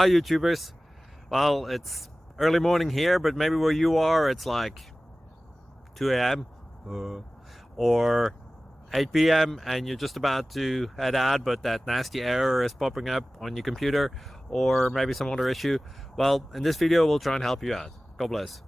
Hi YouTubers. Well, it's early morning here, but maybe where you are it's like 2 a.m. or 8 p.m. and you're just about to head out, but that nasty error is popping up on your computer, or maybe some other issue. Well, in this video we'll try and help you out. God bless.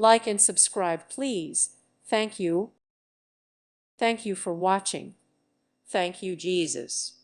Like and subscribe, please. Thank you. Thank you for watching. Thank you, Jesus.